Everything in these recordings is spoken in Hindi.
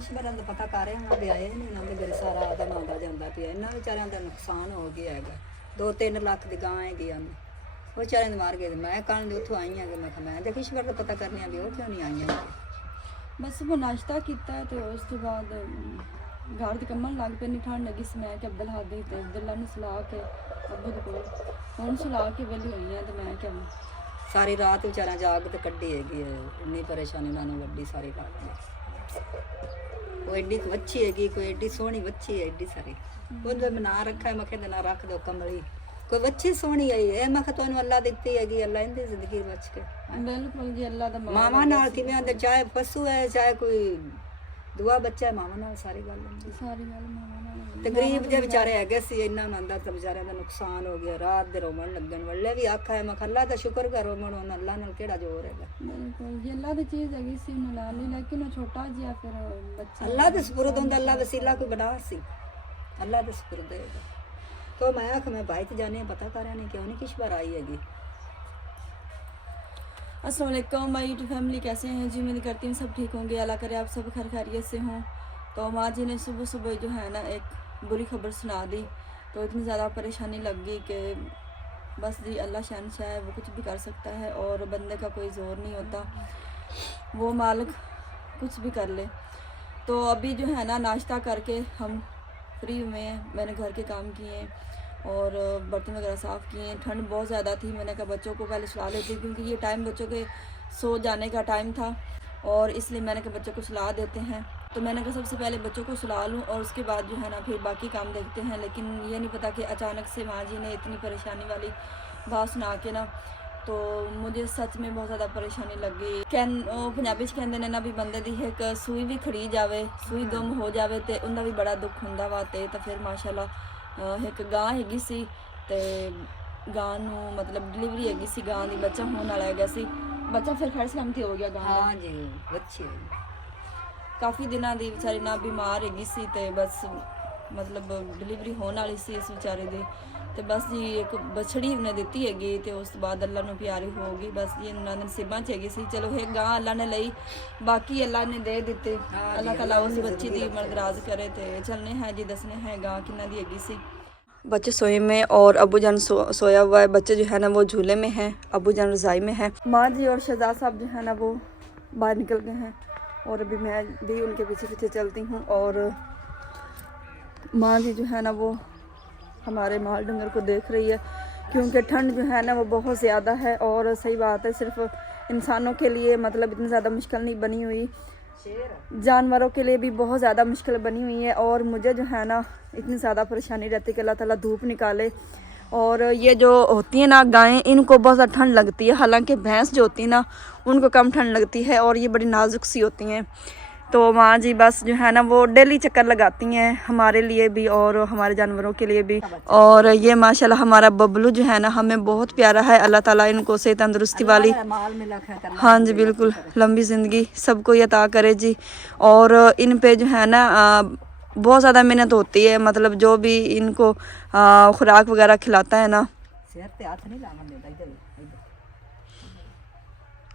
किश्तवाड़ का पता कर रहे हैं भी आए नहीं इन्होंने मेरे सारा आदा नादा जाता पिया इन्होंने बेचारियों का नुकसान हो गया है 2-3 लाख की गां है गई वो बेचारे मार गए मैं कल उतों आई हाँ कि मैं किश्तवाड़ का पता करने भी वो क्यों नहीं आई हैं बस वो नाश्ता किया तो उस तो बाद घर के कमन लग पे नहीं ठंड लगी मैं कि अब्दुल हादी तो अब्दुल्ला ने सुला के अब्बू को हूँ सुला के वेली हुई है तो मैं क्या सारी रात बेचारा जाग तो कड्डी हैगी इन्नी परेशानी उन्होंने वड्डी सारी रात कोई एड्डी बच्ची हैगी कोई एड्डी सोहनी बच्ची है एड्डी सारी कोई ना रखा है मैं ना रख दो कमली कोई बच्ची सोहनी आई है मैं तुम अल्लाह दी हैगी अल्लाह इनकी जिंदगी बच के बिल्कुल जी अल्लाह दा मामा नाल किवें आंदे चाहे पशु है चाहे कोई दुआ बच्चा है मामा नाल सारी गल सारी गल मामा नाल ते गरीब जे बेचारे है सी इन्ना आंदा तो बेचारे का नुकसान हो गया रात दे रोमन लगन वाले भी आखा है मैं अल्लाह दा शुक्र करो मन अल्लाह नाल केड़ा जोर है बिल्कुल जी अल्लाह दी चीज हैगी सी नाल ही लेकिन वो छोटा जिहा फिर बच्चा अल्लाह दे सुपुर्द हुंदा अल्लाह वसीला कोई बड़ा सी अल्लाह दे सुपुर्द है तो मैं आख मैं भाई ते जाने पता करा नहीं क्यों नहीं किश्तवाड़ आई हैगी। अस्सलाम वालेकुम माय यूट्यूब फैमिली, कैसे हैं जी? उम्मीद करती हूँ सब ठीक होंगे, अल्लाह करे आप सब खैर खैरियत से हों। तो माँ जी ने सुबह सुबह जो है ना एक बुरी खबर सुना दी, तो इतनी ज़्यादा परेशानी लग गई कि बस जी अल्लाह शहनशाह है, वो कुछ भी कर सकता है और बंदे का कोई ज़ोर नहीं होता, वो मालिक कुछ भी कर ले। तो अभी जो है ना नाश्ता करके हम फ्री हुए हैं, मैंने घर के काम किए और बर्तन वगैरह साफ़ किए। ठंड बहुत ज़्यादा थी, मैंने कहा बच्चों को पहले सुला लेती क्योंकि ये टाइम बच्चों के सो जाने का टाइम था और इसलिए मैंने कहा बच्चों को सुला देते हैं। तो मैंने कहा सबसे पहले बच्चों को सुला लूँ और उसके बाद जो है ना फिर बाकी काम देखते हैं। लेकिन ये नहीं पता कि अचानक से माँ जी ने इतनी परेशानी वाली बात सुना के ना, तो मुझे सच में बहुत ज़्यादा परेशानी लग गई। पंजाबी च कहते हैं ना भी बंदे दी एक सूई भी खड़ी जाए, सूई गुम हो जाए तो उनका भी बड़ा दुख होंदा वा। तो फिर माशाल्लाह एक गां हैगी सी ते गां नूं मतलब डिलीवरी हैगी सी, गां दी बच्चा होने वाला हैगा सी, बच्चा फिर खैर सलामती हो गया गां दा। हाँ जी बच्ची काफ़ी दिनों दी बेचारी ना बीमार हैगी सी ते बस मतलब डिलीवरी होने वाली सी इस बेचारे दी, तो बस जी एक बछड़ी उन्हें दी हैगी तो उस बाद अल्लाह नूं प्यारी होगी। बस जी उन्होंने नसीबां च हैगी सी, चलो एक गां अल्लाह ने लई, बाकी अल्लाह ने दे दिते। अल्लाह ताला उस बच्ची दी मर्दराज करे। तो चलने हैं जी, दसने हैं गां किन्ना दी हैगी सी। बच्चे सोए में और अबू जान सोया हुआ है, बच्चे जो है ना वो झूले में हैं, अबू जान रज़ाई में है। माँ जी और शहजाद साहब जो है ना वो बाहर निकल गए हैं और अभी मैं भी उनके पीछे पीछे चलती हूँ। और माँ जी जो है ना वो हमारे माल डंगर को देख रही है क्योंकि ठंड जो है ना वो बहुत ज़्यादा है। और सही बात है, सिर्फ इंसानों के लिए मतलब इतनी ज़्यादा मुश्किल नहीं बनी हुई, जानवरों के लिए भी बहुत ज़्यादा मुश्किल बनी हुई है। और मुझे जो है ना इतनी ज़्यादा परेशानी रहती है कि अल्लाह ताला धूप निकाले। और ये जो होती है ना गायें, इनको बहुत ज़्यादा ठंड लगती है, हालांकि भैंस जो होती है ना उनको कम ठंड लगती है और ये बड़ी नाजुक सी होती हैं। तो माँ जी बस जो है ना वो डेली चक्कर लगाती हैं हमारे लिए भी और हमारे जानवरों के लिए भी। और ये माशाल्लाह हमारा बबलू जो है ना हमें बहुत प्यारा है, अल्लाह ताला इनको सेहत तंदुरुस्ती वाली, हाँ जी बिल्कुल, लंबी ज़िंदगी सबको ये अता करे जी। और इन पे जो है ना बहुत ज़्यादा मेहनत होती है, मतलब जो भी इनको खुराक वगैरह खिलाता है ना।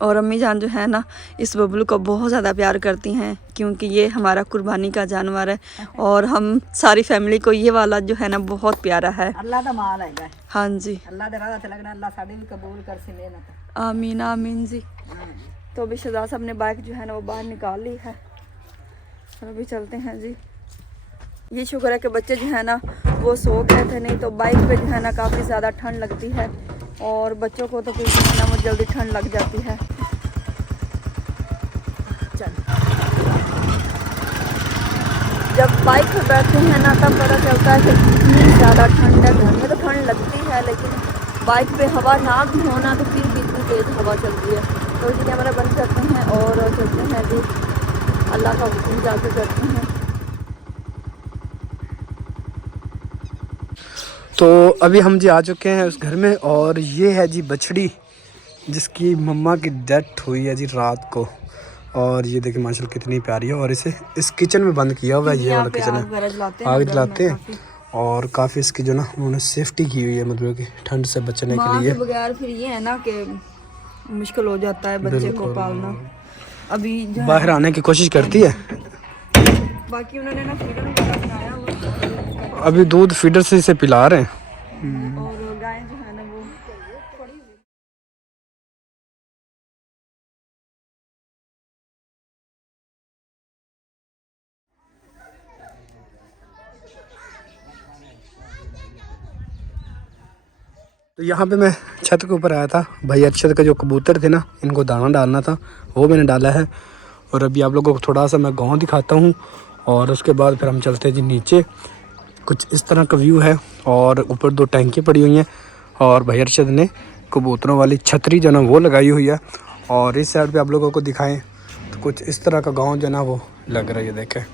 और अम्मी जान जो है ना इस बबलू को बहुत ज़्यादा प्यार करती हैं क्योंकि ये हमारा कुर्बानी का जानवर है और हम सारी फैमिली को ये वाला जो है ना बहुत प्यारा है। अल्लाह दा माल है। हाँ जी, अल्लाह दे राह ते लगना, अल्लाह साडी भी कबूल कर से मेहनत। आमीन आमीन जी। तो अभी शहजाद साहब ने बाइक जो है ना वो बाहर निकाल ली है और अभी चलते हैं जी। ये शुक्र है कि बच्चे जो है ना वो सो गए थे, नहीं तो बाइक पे जो है ना काफ़ी ज़्यादा ठंड लगती है और बच्चों को तो फिर जो है ना वो जल्दी ठंड लग जाती है। चल जब बाइक पे बैठते हैं ना तब पता चलता है कि कितनी ज़्यादा ठंड है। घर में तो ठंड लगती है लेकिन बाइक पे हवा ना भी होना तो फिर भी इतनी तेज़ हवा चलती है। तो जी कैमरा बंद करते हैं और चलते हैं जी, अल्लाह का हुक्म जाके करते हैं। तो अभी हम जी आ चुके हैं उस घर में और ये है जी बछड़ी जिसकी मम्मा की डेथ हुई है जी रात को। और ये देखिए माशाल्लाह कितनी प्यारी है और इसे इस किचन में बंद किया हुआ है, ये वाला किचन है, आग जलाते हैं और काफ़ी इसकी जो ना उन्होंने सेफ्टी की हुई है, मतलब कि ठंड से बचने के लिए। बगैर फिर ये है ना कि मुश्किल हो जाता है बच्चे को पालना। अभी बाहर आने की कोशिश करती है बाकी उन्होंने ना फीडर वगैरह बनाया हुआ अभी दूध फीडर से इसे पिला रहे हैं। और गाय जो है ना वो पड़ी हुई। तो यहाँ पे मैं छत के ऊपर आया था भाई, अरशद का जो कबूतर थे ना, इनको दाना डालना था, वो मैंने डाला है। और अभी आप लोगों को थोड़ा सा मैं गांव दिखाता हूँ और उसके बाद फिर हम चलते हैं जी नीचे। कुछ इस तरह का व्यू है और ऊपर 2 टैंकी पड़ी हुई हैं और भाई अरशद ने कबूतरों वाली छतरी जो ना वो लगाई हुई है। और इस साइड पे आप लोगों को दिखाएं तो कुछ इस तरह का गाँव जो ना वो लग रहा है, देखें।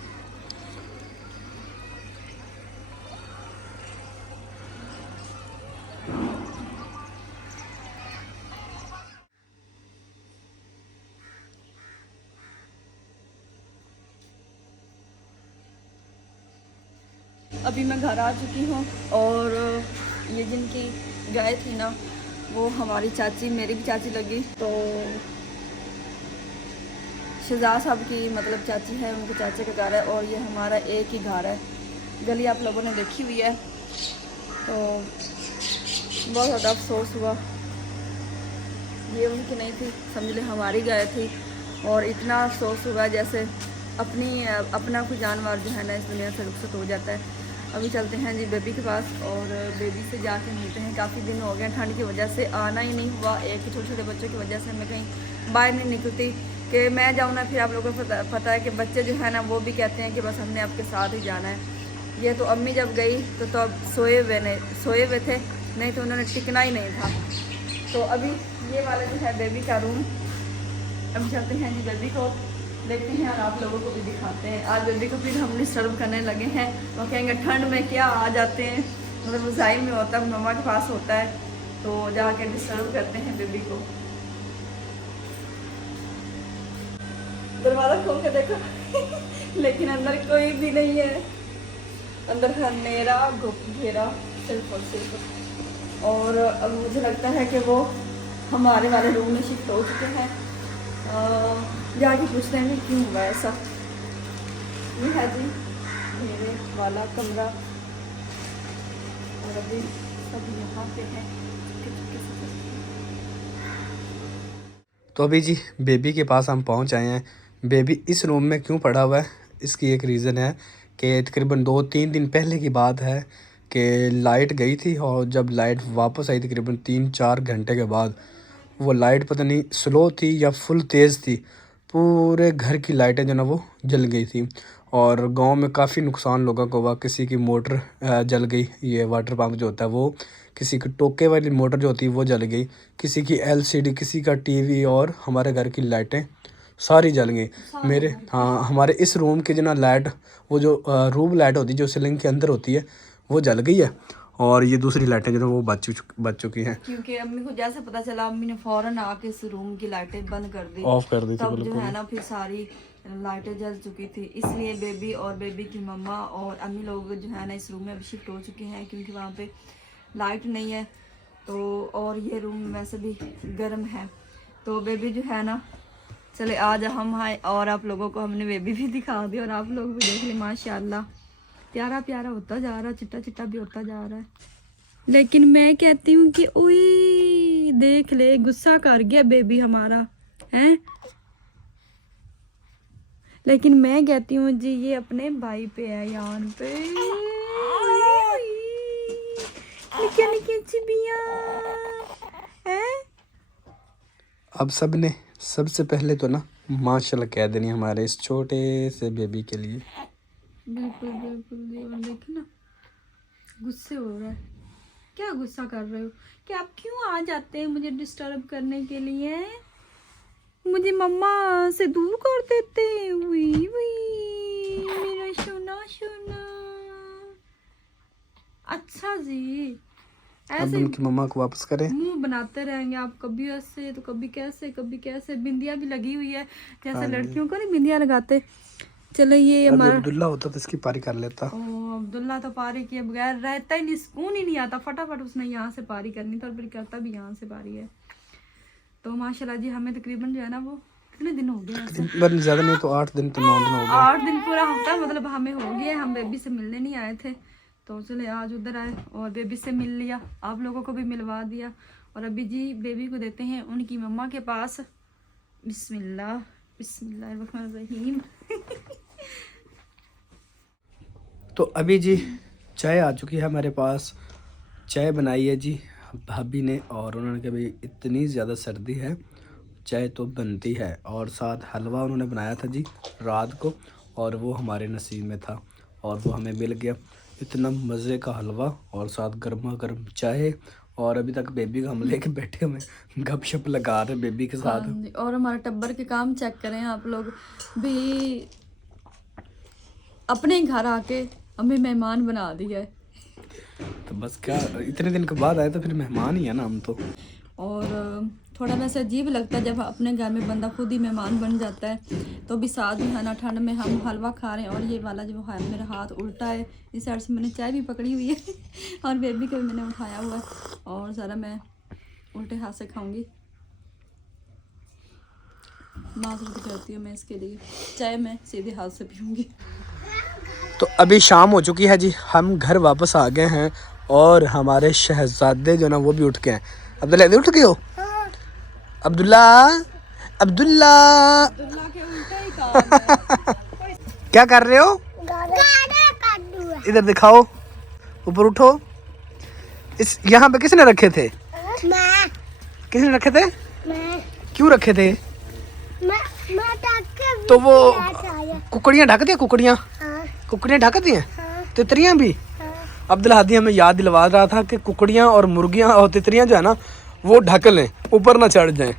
अभी मैं घर आ चुकी हूँ और ये जिनकी गाय थी ना वो हमारी चाची, मेरी भी चाची लगी, तो शहजाद साहब की मतलब चाची है, उनके चाचे का घर है और ये हमारा एक ही घर है। गली आप लोगों ने देखी हुई है, तो बहुत ज़्यादा अफसोस हुआ। ये उनकी नहीं थी, समझ ले हमारी गाय थी। और इतना अफसोस हुआ जैसे अपना कोई जानवर जो है ना इस दुनिया से रुखसत हो जाता है। अभी चलते हैं जी बेबी के पास और बेबी से जाके मिलते हैं। काफ़ी दिन हो गए, ठंड की वजह से आना ही नहीं हुआ। एक छोटे छोटे बच्चों की वजह से मैं कहीं बाहर नहीं निकलती कि मैं जाऊँ ना, फिर आप लोगों को पता है कि बच्चे जो है ना वो भी कहते हैं कि बस हमने आपके साथ ही जाना है। ये तो अम्मी जब गई तो अब सोए हुए थे, नहीं तो उन्होंने टिकना ही नहीं था। तो अभी ये वाला जो है बेबी का रूम, अब चलते हैं जी बेबी को देखते हैं और आप लोगों को भी दिखाते हैं। आज बेबी को फिर हम डिस्टर्ब करने लगे हैं, वो कहेंगे ठंड में क्या आ जाते हैं, मतलब रज़ाई में होता है, मम्मा के पास होता है, तो जाके डिस्टर्ब करते हैं बेबी को। दरवाज़ा खोल के देखो लेकिन अंदर कोई भी नहीं है, अंदर अंधेरा घेरा सिर्फ और सिर्फ। और अब मुझे लगता है कि वो हमारे वाले रूम में शिफ्ट हो चुके हैं। जाके पूछते हैं कि क्यों हुआ ऐसा। ये है जी मेरे वाला कमरा और अभी सब यहाँ पे है। तो अभी जी बेबी के पास हम पहुंच आए हैं। बेबी इस रूम में क्यों पड़ा हुआ है, इसकी एक रीज़न है कि तकरीबन 2-3 दिन पहले की बात है कि लाइट गई थी और जब लाइट वापस आई तकरीबन 3-4 घंटे के बाद, वो लाइट पता नहीं स्लो थी या फुल तेज़ थी, पूरे घर की लाइटें जो ना वो जल गई थी। और गांव में काफ़ी नुकसान लोगों को हुआ। किसी की मोटर जल गई, ये वाटर पंप जो होता है वो, किसी की टोके वाली मोटर जो होती है वो जल गई, किसी की एलसीडी, किसी का टीवी और हमारे घर की लाइटें सारी जल गई। हमारे इस रूम की जो ना लाइट, वो जो रूम लाइट होती है जो सीलिंग के अंदर होती है, वो जल गई है। और ये दूसरी लाइटें जो है वो बच चुकी हैं, क्योंकि अम्मी को जैसे पता चला अम्मी ने फौरन आके इस रूम की लाइटें बंद कर दी, ऑफ कर दी थी तब जो है ना फिर सारी लाइटें जल चुकी थी। इसलिए बेबी और बेबी की मम्मा और अम्मी लोग जो है ना इस रूम में अब शिफ्ट हो चुके हैं, क्योंकि वहाँ पे लाइट नहीं है। तो और ये रूम वैसे भी गर्म है, तो बेबी जो है ना, चले आज हम आए और आप लोगों को हमने बेबी भी दिखा दी और आप लोग भी देख ले। माशाल्लाह प्यारा प्यारा होता जा रहा है, चिट्टा चिट्टा भी होता जा रहा है। लेकिन मैं कहती हूँ कि उई देख ले, गुस्सा कर गया बेबी हमारा है। लेकिन मैं कहती हूँ जी ये अपने भाई पे है, यहाँ पे निक्के निक्के चिबियाँ हैं। अब सब ने सबसे पहले तो ना माशाल्लाह कह देनी हमारे इस छोटे से बेबी के लिए। बिल्कुल बिल्कुल देखो ना, गुस्से हो रहा है। क्या गुस्सा कर रहे हो कि आप क्यों आ जाते हैं मुझे डिस्टर्ब करने के लिए, मुझे मम्मा से दूर कर देते हैं। वी वी मेरा सोना सोना। अच्छा जी, अब ऐसे उनकी मम्मा को वापस करें। मुंह बनाते रहेंगे आप, कभी ऐसे तो कभी कैसे कभी कैसे। बिंदिया भी लगी हुई है जैसे लड़कियों को नहीं बिंदिया लगाते। चलो ये हमारा अब्दुल्ला होता तो इसकी पारी कर लेता। ओ अब्दुल्ला तो पारी किए बगैर रहता ही नहीं, सुकून ही नहीं आता। फटाफट उसने यहाँ से पारी करनी तो फिर करता भी यहाँ से पारी है। तो माशाल्लाह जी हमें तकरीबन जो है ना वो कितने दिन हो गए ऐसे? बस ज़्यादा नहीं तो 8 दिन तो 9 दिन हो गए। 8 दिन पूरा हफ्ता मतलब हमें हो गया। हम बेबी से मिलने नहीं आए थे तो चले आज उधर आए और बेबी से मिल लिया, आप लोगों को भी मिलवा दिया। और अभी जी बेबी को देते हैं उनकी मम्मा के पास। बिस्मिल्लाह बिस्मिल्लाहिर्रहमानिर्रहीम। तो अभी जी चाय आ चुकी है हमारे पास। चाय बनाई है जी भाभी ने और उन्होंने कहा भाई इतनी ज़्यादा सर्दी है चाय तो बनती है। और साथ हलवा उन्होंने बनाया था जी रात को और वो हमारे नसीब में था और वो हमें मिल गया। इतना मज़े का हलवा और साथ गर्मा गर्म चाय। और अभी तक बेबी को हम लेके बैठे हुए गपशप लगा रहे बेबी के साथ। हाँ जी, और हमारे टब्बर के काम चेक करें आप लोग भी, अपने घर आके हमें मेहमान बना दिया है। तो बस क्या इतने दिन के बाद आए तो फिर मेहमान ही है ना हम तो। और थोड़ा वैसे अजीब लगता है जब अपने घर में बंदा खुद ही मेहमान बन जाता है। तो भी साथ में है ना ठंड में हम हलवा खा रहे हैं और ये वाला जो है मेरा हाथ उल्टा है, इस साइड से मैंने चाय भी पकड़ी हुई है और बेबी को भी मैंने उठाया हुआ है और ज़रा मैं उल्टे हाथ से खाऊंगी। माजरत करती हूँ मैं इसके लिए, चाय मैं सीधे हाथ से पीऊँगी। तो अभी शाम हो चुकी है जी, हम घर वापस आ गए हैं और हमारे शहजादे जो ना वो भी उठ गए हैं। अब्दुल्ला उठ गए हो? अब्दुल्ला अब्दुल्ला क्या कर रहे हो? इधर दिखाओ, ऊपर उठो। इस यहाँ पे किसने रखे थे? किसने रखे थे? क्यों रखे थे? तो वो कुकड़ियाँ ढक दी, कुकड़ियाँ ढक दी हैं, तितरियाँ भी। अब्दुल हादी हमें याद दिलवा रहा था कि कुकड़ियाँ और मुर्गियाँ और तितरियाँ जो है ना वो ढक लें, ऊपर ना चढ़ जाएं।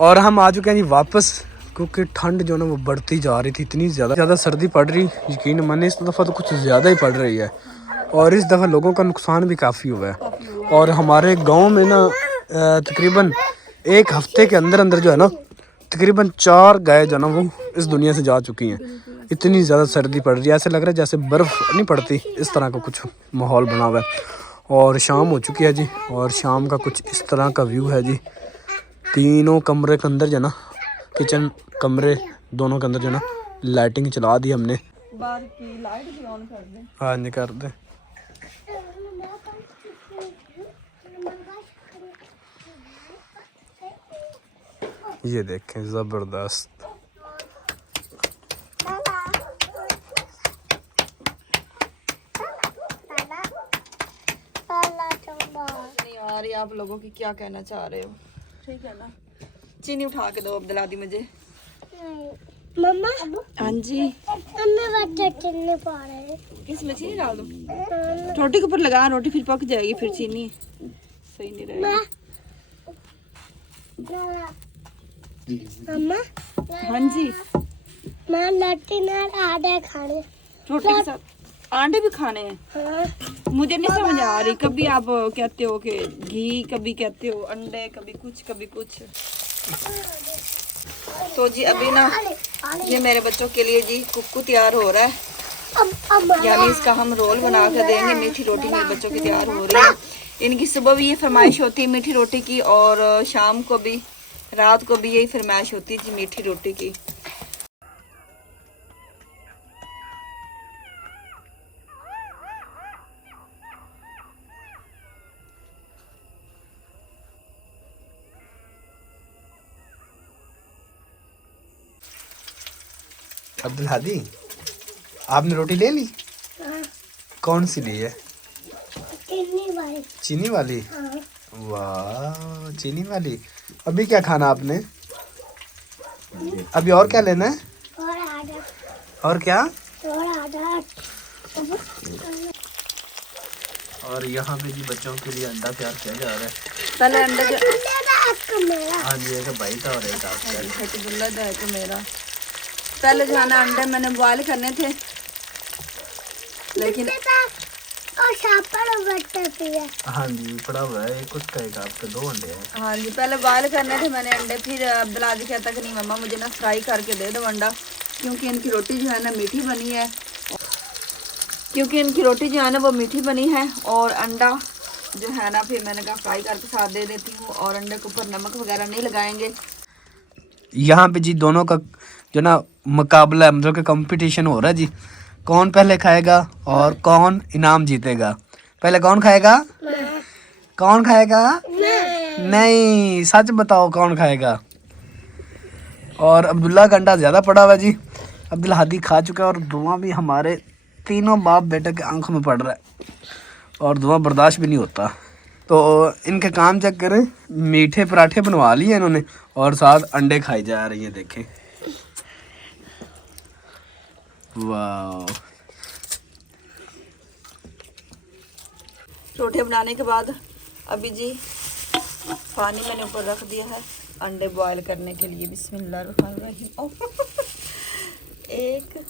और हम आ चुके हैं जी वापस क्योंकि ठंड जो है ना वो बढ़ती जा रही थी, इतनी ज़्यादा सर्दी पड़ रही, यकीन मानिए इस दफ़ा तो कुछ ज़्यादा ही पड़ रही है। और इस दफ़ा लोगों का नुकसान भी काफ़ी हुआ है। और हमारे गाँव में ना तकरीबन एक हफ्ते के अंदर अंदर जो है ना तकरीबन 4 गाय जो है ना वो इस दुनिया से जा चुकी हैं। इतनी ज़्यादा सर्दी पड़ रही है, ऐसे लग रहा है जैसे बर्फ़ नहीं पड़ती, इस तरह का कुछ माहौल बना हुआ है। और शाम हो चुकी है जी और शाम का कुछ इस तरह का व्यू है जी। तीनों कमरे के अंदर जो ना किचन कमरे दोनों के अंदर जो ना लाइटिंग चला दी हमने। बाहर की लाइट भी ऑन कर दें। हाँ नहीं कर दे। ये देखें ज़बरदस्त। यार ये आप लोगों की क्या कहना चाह रहे हो? ठीक है ना, चीनी उठा के दो अब्दुल हादी मुझे। मम्मा हाँ जी, बच्चे चीनी पा रहे हैं। इसमें चीनी डाल दो, रोटी के ऊपर लगा, रोटी फिर पक जाएगी, फिर चीनी सही नहीं रहेगी। मम्मा हाँ जी, मैं लट्टी ना आधे खाने। रोटी के साथ अंडे भी खाने हैं। हाँ। मुझे नहीं समझ आ रही, कभी आप कहते हो कि घी, कभी कहते हो अंडे, कभी कुछ कभी कुछ। तो जी अभी ना ये मेरे बच्चों के लिए जी कुक्कू तैयार हो रहा है, यानी इसका हम रोल बना कर देंगे। मीठी रोटी मेरे बच्चों की तैयार हो रही है। इनकी सुबह भी ये फरमाइश होती है मीठी रोटी की और शाम को भी, रात को भी यही फरमाइश होती है जी मीठी रोटी की। अब्दुल हादी आपने रोटी ले ली? कौन सी ली है? चीनी वाली। वाह चीनी वाली। अभी क्या खाना आपने? अभी और क्या लेना है? और क्या? और यहाँ पे जी बच्चों के लिए अंडा तैयार किया जा रहा है। पहले अंडा हाँ जी एक भाई का और एक आपका। तो मेरा पहले जो है ना अंडे मैंने बॉयल करने थे, लेकिन हाँ जी पड़ा हुआ है कुछ कहेगा आपके 2 अंडे हैं। हाँ जी पहले बॉयल करने थे मैंने अंडे, फिर अब्दुल हादी कहता कि नहीं मम्मा मुझे ना फ्राई करके दे दो अंडा, क्योंकि इनकी रोटी जो है ना मीठी बनी है, वो मीठी बनी है। और अंडा जो है ना फिर मैंने कहा फ्राई करके साथ दे देती हूँ और अंडे के ऊपर नमक वगैरह नहीं लगाएंगे। यहाँ पे जी दोनों का जो ना मुकाबला है, मतलब कि कंपटीशन हो रहा है जी, कौन पहले खाएगा और कौन इनाम जीतेगा। पहले कौन खाएगा? कौन खाएगा? नहीं, सच बताओ कौन खाएगा। और अब्दुल्ला का अंडा ज़्यादा पड़ा हुआ जी, अब्दुल हादी खा चुका है और धुआं भी हमारे तीनों बाप बेटे के आंखों में पड़ रहा है और धुआं बर्दाश्त भी नहीं होता। तो इनके काम चेक करें, मीठे पराठे बनवा लिए इन्होंने और साथ अंडे खाए जा रही हैं, देखें। वाह। रोटियां बनाने के बाद अभी जी पानी मैंने ऊपर रख दिया है अंडे बॉईल करने के लिए। बिस्मिल्लाहिर्रहमानिर्रहीम। एक,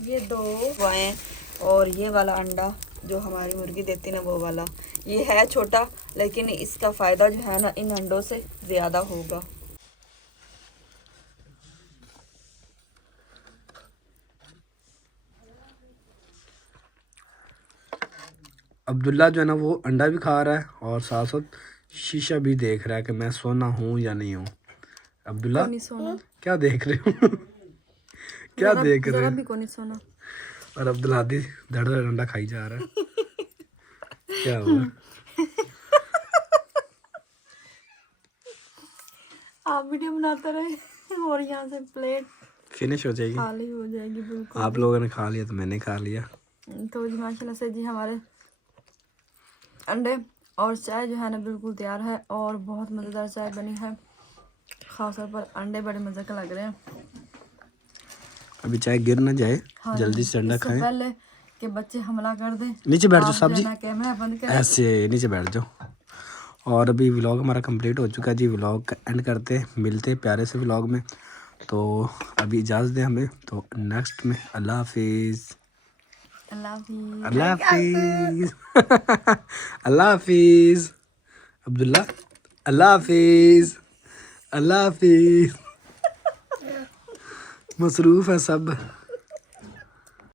ये 2 बॉएं और ये वाला अंडा जो हमारी मुर्गी देती ना वो वाला। ये है छोटा लेकिन इसका फ़ायदा जो है ना इन अंडों से ज़्यादा होगा। अब्दुल्ला जो है ना वो अंडा भी खा रहा है और साथ साथ शीशा भी देख रहा है कि मैं सोना हूँ या नहीं हूँ। अब्दुल्ला नहीं सोना, क्या देख रहे हो? क्या देख रहे जरा हो? भी को नहीं सोना। और अब्दुल हादी धड़ धड़ अंडा खाई जा रहा है। क्या हुआ? आप वीडियो बनाते रहे और यहाँ से प्लेट फिनिश हो जाएगी, खाली हो जाएगी बिल्कुल। आप लोगों ने खा लिया तो मैंने खा लिया। तो जी माशाल्लाह से जी हमारे अंडे और चाय जो है ना बिल्कुल तैयार है और बहुत मज़ेदार चाय बनी है। खास तौर पर अंडे बड़े मज़े के लग रहे हैं। अभी चाय गिर ना जाए, हाँ, जल्दी से अंडा इससे खाएं। पहले कि बच्चे हमला कर दें। नीचे बैठ जाओ आप साहब जो जी, है ना कैमरा बंद करें। ऐसे नीचे बैठ जाओ। और अभी व्लॉग हमारा कंप्लीट हो चुका है जी, व्लॉग का एंड करते हैं, मिलते हैं प्यारे से व्लॉग में। तो अभी इजाज़त दें हमें, तो नेक्स्ट में अल्लाह हाफिज़। अल्लाह हाफिज़। अल्लाह हाफिज़। अल्लाह हाफिज़। अब्दुल्ला अल्लाह हाफिज़। अल्लाह हाफिज़। मसरूफ़ है सब।